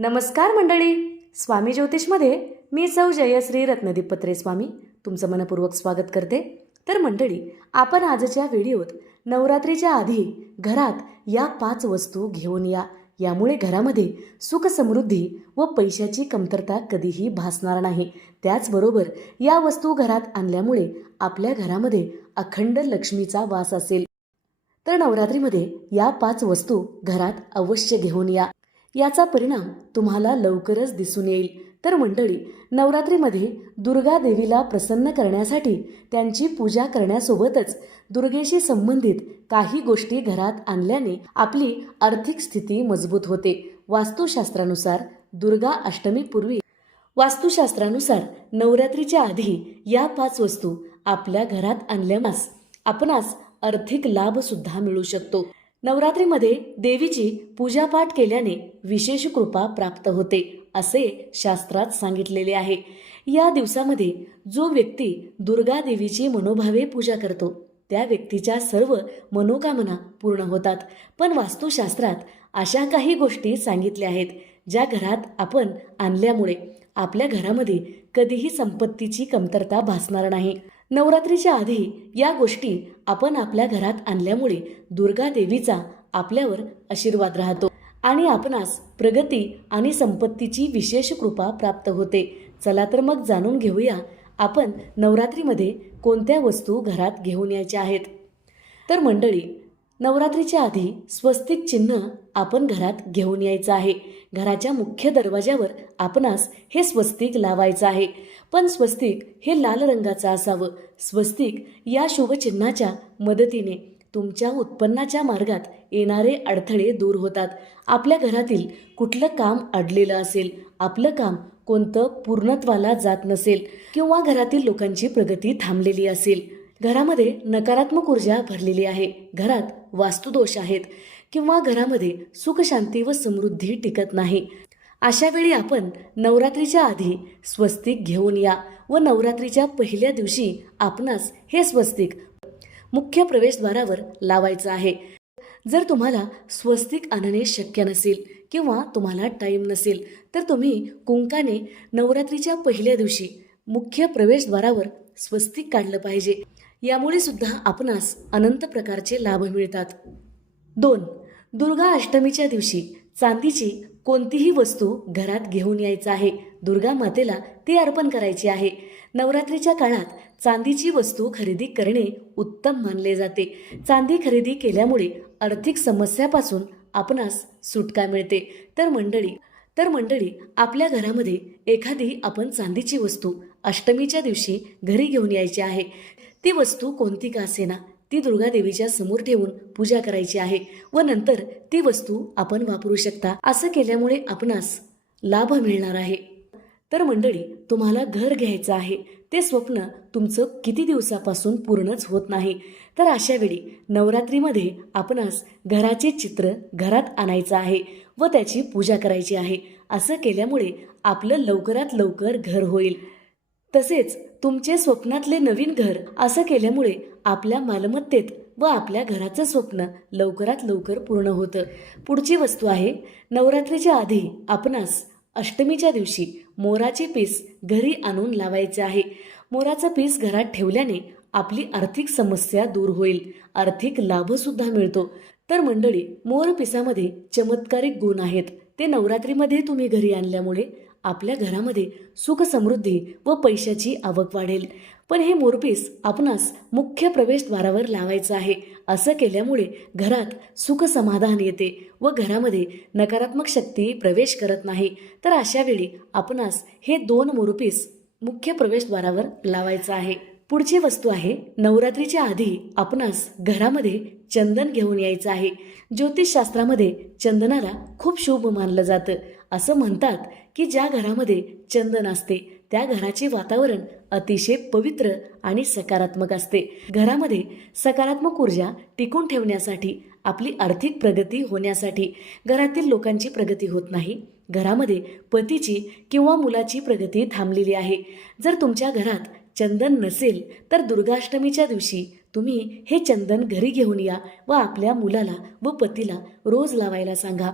नमस्कार मंडळी. स्वामी ज्योतिषमध्ये मी सौ जयश्री रत्नदीप पत्रे स्वामी तुमचं मनपूर्वक स्वागत करते. तर मंडळी आपण आजच्या व्हिडिओत नवरात्रीच्या आधी घरात या पाच वस्तू घेऊन या. यामुळे घरामध्ये सुख समृद्धी व पैशाची कमतरता कधीही भासणार नाही. त्याचबरोबर या वस्तू घरात आणल्यामुळे आपल्या घरामध्ये अखंड लक्ष्मीचा वास असेल. तर नवरात्रीमध्ये या पाच वस्तू घरात अवश्य घेऊन या. याचा परिणाम तुम्हाला लवकरच दिसून येईल. तर मंडळी नवरात्रीमध्ये दुर्गा देवीला प्रसन्न करण्यासाठी त्यांची पूजा करण्यासोबतच दुर्गेशी संबंधित काही गोष्टी घरात आणल्याने आपली आर्थिक स्थिती मजबूत होते. वास्तुशास्त्रानुसार दुर्गा अष्टमीपूर्वी वास्तुशास्त्रानुसार नवरात्रीच्या आधी या पाच वस्तू आपल्या घरात आणल्यास आपणास आर्थिक लाभ सुद्धा मिळू शकतो. नवरात्रीमध्ये देवीची पूजापाठ केल्याने विशेष कृपा प्राप्त होते असे शास्त्रात सांगितलेले आहे. या दिवसामध्ये जो व्यक्ती दुर्गा देवीची मनोभावे पूजा करतो त्या व्यक्तीच्या सर्व मनोकामना पूर्ण होतात. पण वास्तुशास्त्रात अशा काही गोष्टी सांगितल्या आहेत ज्या घरात आपण आणल्यामुळे आपल्या घरामध्ये कधीही संपत्तीची कमतरता भासणार नाही. नवरात्रीच्या आधी या गोष्टी आपण आपल्या घरात आणल्यामुळे दुर्गा देवीचा आपल्यावर आशीर्वाद राहतो आणि आपणास प्रगती आणि संपत्तीची विशेष कृपा प्राप्त होते. चला तर मग जाणून घेऊया आपण नवरात्रीमध्ये कोणत्या वस्तू घरात घेऊन यायच्या आहेत. तर मंडळी नवरात्रीच्या आधी स्वस्तिक चिन्ह आपण घरात घेऊन यायचं आहे. घराच्या मुख्य दरवाजावर आपणास हे स्वस्तिक लावायचं आहे. पण स्वस्तिक हे लाल रंगाचं असावं. स्वस्तिक या शुभचिन्हाच्या मदतीने तुमच्या उत्पन्नाच्या मार्गात येणारे अडथळे दूर होतात. आपल्या घरातील कुठलं काम अडलेलं असेल आपलं काम कोणतं पूर्णत्वाला जात नसेल किंवा घरातील लोकांची प्रगती थांबलेली असेल घरामध्ये नकारात्मक ऊर्जा भरलेली आहे. घरात वास्तुदोष आहेत किंवा घरामध्ये सुखशांती व समृद्धी टिकत नाही. अशा वेळी आपण नवरात्रीच्या आधी स्वस्तिक घेऊन या व नवरात्रीच्या पहिल्या दिवशी आपणास हे स्वस्तिक मुख्य प्रवेशद्वारावर लावायचं आहे. जर तुम्हाला स्वस्तिक आणणे शक्य नसेल किंवा तुम्हाला टाईम नसेल तर तुम्ही कुंकाने नवरात्रीच्या पहिल्या दिवशी मुख्य प्रवेशद्वारावर स्वस्तिक काढलं पाहिजे. यामुळे सुद्धा आपणास अनंत प्रकारचे लाभ मिळतात. दोन दुर्गा अष्टमीच्या दिवशी चांदीची कोणतीही वस्तू घरात घेऊन यायचं आहे. दुर्गा मातेला ती अर्पण करायची आहे. नवरात्रीच्या काळात चांदीची वस्तू खरेदी करणे उत्तम मानले जाते. चांदी खरेदी केल्यामुळे आर्थिक समस्यापासून आपणास सुटका मिळते. तर मंडळी तर मंडळी आपल्या घरामध्ये एखादी आपण चांदीची वस्तू अष्टमीच्या दिवशी घरी घेऊन यायची आहे. ती वस्तू कोणती का असेना? ती दुर्गादेवीच्या समोर ठेवून पूजा करायची आहे व नंतर ती वस्तू आपण वापरू शकता. असं केल्यामुळे आपणास लाभ मिळणार आहे. तर मंडळी तुम्हाला घर घ्यायचं आहे. ते स्वप्न तुमचं किती दिवसापासून पूर्णच होत नाही. तर अशा वेळी नवरात्रीमध्ये आपणास घराचे चित्र घरात आणायचं आहे व त्याची पूजा करायची आहे. असं केल्यामुळे आपलं लवकरात लवकर घर होईल. तसेच तुमचे स्वप्नातले नवीन घर असं केल्यामुळे आपल्या मालमत्तेत व आपल्या घराचं स्वप्न लवकरात लवकर पूर्ण होतं. पुढची वस्तू आहे नवरात्रीच्या आधी आपणास अष्टमीच्या दिवशी मोराचे पीस घरी आणून लावायचे आहे. मोराचं पीस घरात ठेवल्याने आपली आर्थिक समस्या दूर होईल आर्थिक लाभसुद्धा मिळतो. तर मंडळी मोर पिसामध्ये चमत्कारिक गुण आहेत. ते नवरात्रीमध्ये तुम्ही घरी आणल्यामुळे आपल्या घरामध्ये सुख समृद्धी व पैशाची आवक वाढेल. पण हे मोरपीस आपणास मुख्य प्रवेशद्वारावर लावायचं आहे. असं केल्यामुळे घरात सुख समाधान येते व घरामध्ये नकारात्मक शक्ती प्रवेश करत नाही. तर अशा वेळी आपणास हे दोन मोरपीस मुख्य प्रवेशद्वारावर लावायचं आहे. पुढची वस्तू आहे नवरात्रीच्या आधी आपणास घरामध्ये चंदन घेऊन यायचं आहे. ज्योतिषशास्त्रामध्ये चंदनाला खूप शुभ मानलं जातं. असं म्हणतात की ज्या घरामध्ये चंदन असते त्या घराचे वातावरण अतिशय पवित्र आणि सकारात्मक असते. घरामध्ये सकारात्मक ऊर्जा टिकून ठेवण्यासाठी आपली आर्थिक प्रगती होण्यासाठी घरातील लोकांची प्रगती होत नाही. घरामध्ये पतीची किंवा मुलाची प्रगती थांबलेली आहे. जर तुमच्या घरात चंदन नसेल तर दुर्गाष्टमीच्या दिवशी तुम्ही हे चंदन घरी घेऊन या व आपल्या मुलाला व पतीला रोज लावायला सांगा.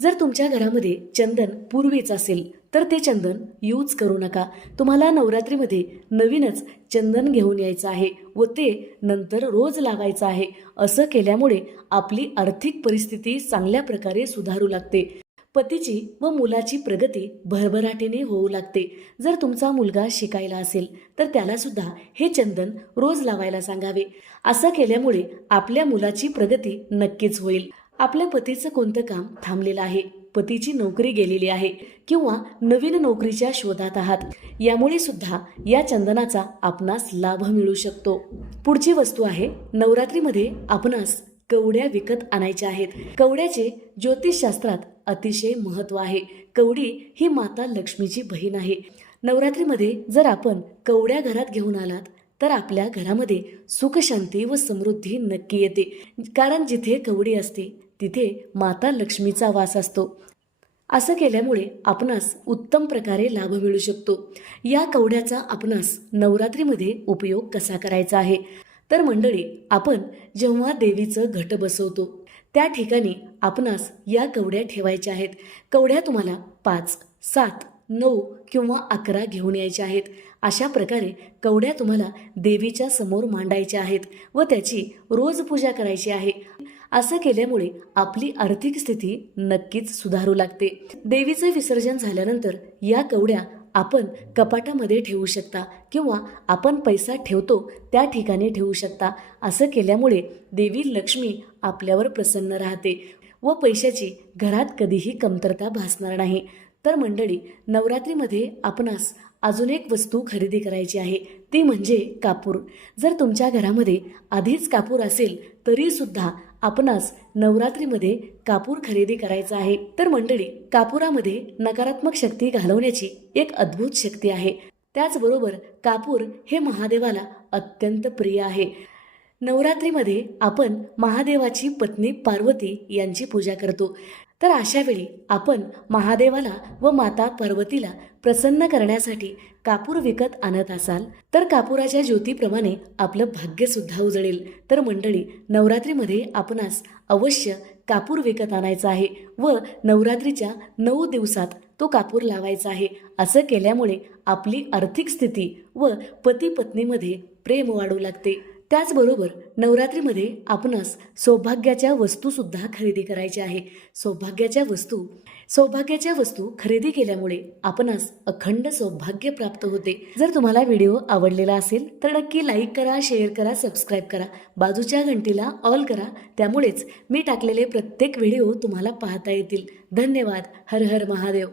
जर तुमच्या घरामध्ये चंदन पूर्वीच असेल तर ते चंदन यूज करू नका. तुम्हाला नवरात्रीमध्ये नवीनच चंदन घेऊन यायचं आहे व ते नंतर रोज लावायचं आहे. असं केल्यामुळे आपली आर्थिक परिस्थिती चांगल्या प्रकारे सुधारू लागते. पतीची व मुलाची प्रगती भरभराटीने होऊ लागते. जर तुमचा मुलगा शिकायला असेल तर त्याला सुद्धा हे चंदन रोज लावायला सांगावे. असं केल्यामुळे आपल्या मुलाची प्रगती नक्कीच होईल. आपल्या पतीचं कोणतं काम थांबलेलं आहे? पतीची नोकरी गेलेली आहे किंवा नवीन नोकरीच्या शोधात आहात? यामुळे सुद्धा या चंदनाचा आपणास लाभ मिळू शकतो. पुढची वस्तू आहे नवरात्रीमध्ये आपणास कवड्या विकत आणायच्या आहेत. कवड्याचे ज्योतिषशास्त्रात अतिशय महत्त्व आहे. कवडी ही माता लक्ष्मीची बहीण आहे. नवरात्रीमध्ये जर आपण कवड्या घरात घेऊन आलात तर आपल्या घरामध्ये सुखशांती व समृद्धी नक्की येते. कारण जिथे कवडी असते तिथे माता लक्ष्मीचा वास असतो. असं केल्यामुळे आपणास उत्तम प्रकारे लाभ मिळू शकतो. या कवड्याचा आपणास नवरात्रीमध्ये उपयोग कसा करायचा आहे? तर मंडळी आपण जेव्हा देवीचं घट बसवतो त्या ठिकाणी आपणास या कवड्या ठेवायच्या आहेत. कवड्या तुम्हाला पाच सात नऊ किंवा अकरा घेऊन यायच्या आहेत. अशा प्रकारे कवड्या तुम्हाला देवीच्या समोर मांडायच्या आहेत व त्याची रोज पूजा करायची आहे. असं केल्यामुळे आपली आर्थिक स्थिती नक्कीच सुधारू लागते. देवीचं विसर्जन झाल्यानंतर या कवड्या आपण कपाटामध्ये ठेवू शकता किंवा आपण पैसा ठेवतो त्या ठिकाणी ठेवू शकता. असं केल्यामुळे देवी लक्ष्मी आपल्यावर प्रसन्न राहते व पैशाची घरात कधीही कमतरता भासणार नाही. तर मंडळी नवरात्रीमध्ये आपणास अजून एक वस्तू खरेदी करायची आहे. ती म्हणजे कापूर. जर तुमच्या घरामध्ये आधीच कापूर असेल तरीसुद्धा आपणास नवरात्रीमध्ये कापूर खरेदी करायचा आहे. तर मंडळी कापुरामध्ये नकारात्मक शक्ती घालवण्याची एक अद्भुत शक्ती आहे. त्याचबरोबर कापूर हे महादेवाला अत्यंत प्रिय आहे. नवरात्रीमध्ये आपण महादेवाची पत्नी पार्वती यांची पूजा करतो. तर अशावेळी आपण महादेवाला व माता पार्वतीला प्रसन्न करण्यासाठी कापूर विकत आणत असाल तर कापुराच्या ज्योतीप्रमाणे आपलं भाग्यसुद्धा उजळेल. तर मंडळी नवरात्रीमध्ये आपणास अवश्य कापूर विकत आणायचा आहे व नवरात्रीच्या नऊ दिवसात तो कापूर लावायचा आहे. असं केल्यामुळे आपली आर्थिक स्थिती व पती पत्नीमध्ये प्रेम वाढू लागते. त्याचबरोबर नवरात्रीमध्ये आपणास सौभाग्याच्या वस्तूसुद्धा खरेदी करायच्या आहे. सौभाग्याच्या वस्तू सौभाग्याच्या वस्तू खरेदी केल्यामुळे आपणास अखंड सौभाग्य प्राप्त होते. जर तुम्हाला व्हिडिओ आवडलेला असेल तर नक्की लाईक करा शेअर करा सबस्क्राईब करा. बाजूच्या घंटीला ऑल करा. त्यामुळेच मी टाकलेले प्रत्येक व्हिडिओ तुम्हाला पाहता येतील. धन्यवाद. हर हर महादेव.